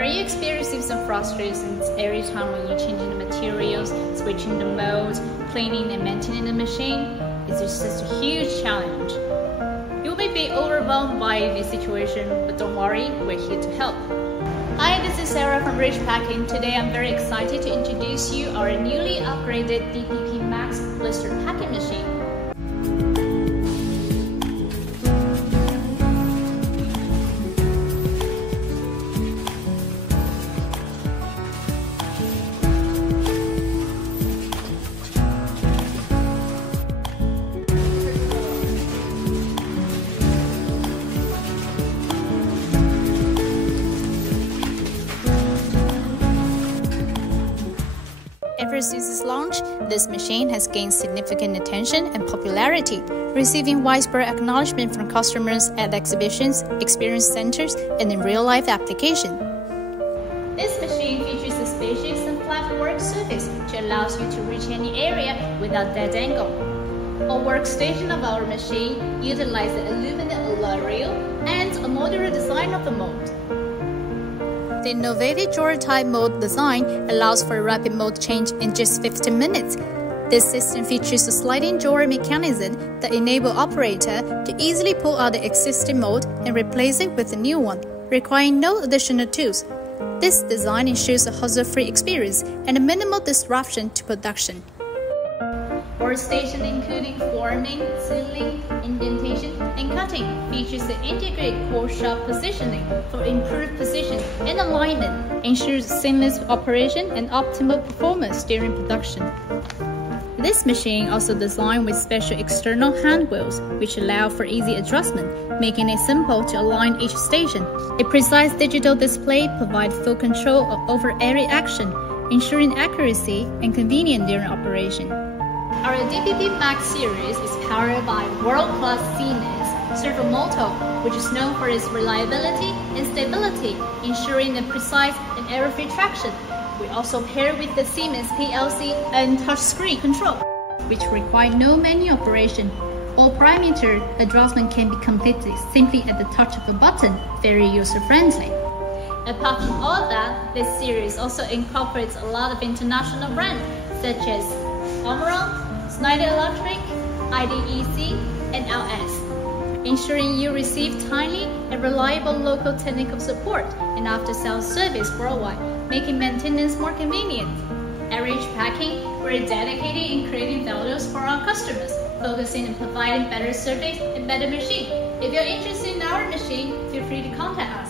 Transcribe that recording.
Are you experiencing some frustrations every time when you're changing the materials, switching the modes, cleaning and maintaining the machine? It's just a huge challenge. You may be overwhelmed by this situation, but don't worry, we're here to help. Hi, this is Sarah from Rich Packing. Today I'm very excited to introduce you our newly upgraded DPP Max Blister packing machine. Ever since its launch, this machine has gained significant attention and popularity, receiving widespread acknowledgement from customers at exhibitions, experience centers, and in real-life application. This machine features a spacious and flat work surface which allows you to reach any area without dead angle. A workstation of our machine utilizes an aluminum alloy reel and a modular design of the mold. The innovative drawer-type mold design allows for a rapid mold change in just 15 minutes. This system features a sliding drawer mechanism that enables operator to easily pull out the existing mold and replace it with a new one, requiring no additional tools. This design ensures a hassle-free experience and a minimal disruption to production. Workstation including forming, sealing, indentation, and cutting features the integrated core shop positioning for improved position and alignment, ensures seamless operation and optimal performance during production. This machine also designed with special external hand wheels, which allow for easy adjustment, making it simple to align each station. A precise digital display provides full control over every action, ensuring accuracy and convenience during operation. Our DPP Max series is powered by world-class Siemens servo motor, which is known for its reliability and stability, ensuring a precise and error-free traction. We also pair with the Siemens PLC and touchscreen control, which require no manual operation. All parameter adjustment can be completed simply at the touch of a button, very user-friendly. Apart from all that, this series also incorporates a lot of international brands such as Omron, Schneider Electric, IDEC, and LS, ensuring you receive timely and reliable local technical support and after-sales service worldwide, making maintenance more convenient. At Rich Packing, we're dedicated in creating values for our customers, focusing on providing better service and better machine. If you're interested in our machine, feel free to contact us.